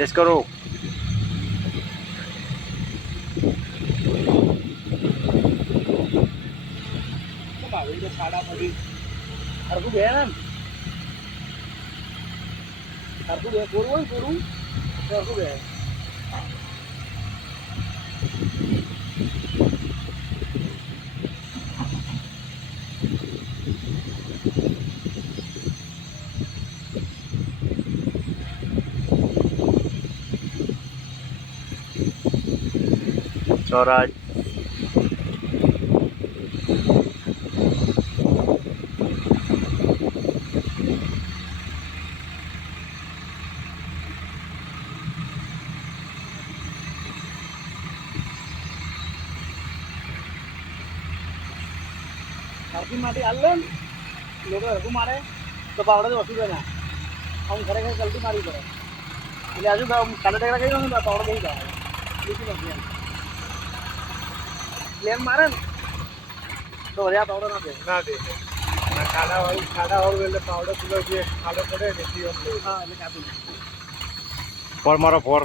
Race કરો. ખાડા પડી હરકું બે ને હરકું બે કોરું હોય કોરું હરકું બે સ્વરાજ હરકી માટે હાલ લે લોકો હરકું મારે તો પાવડે તો વસી જાય આમ ખરેખર જલ્દી મારવી પડે એટલે હજુ કાલે ટેકરા કહી દઉં ને પાવડો બહુ જાય બીજું નથી એમ પ્લેન મારે ને તો વધારે પાવડો ના દે ખાડાવાળું એટલે પાવડો કિલો જે ખાડો પડે ને હા એટલે કાપી ફોર મારો ફોર.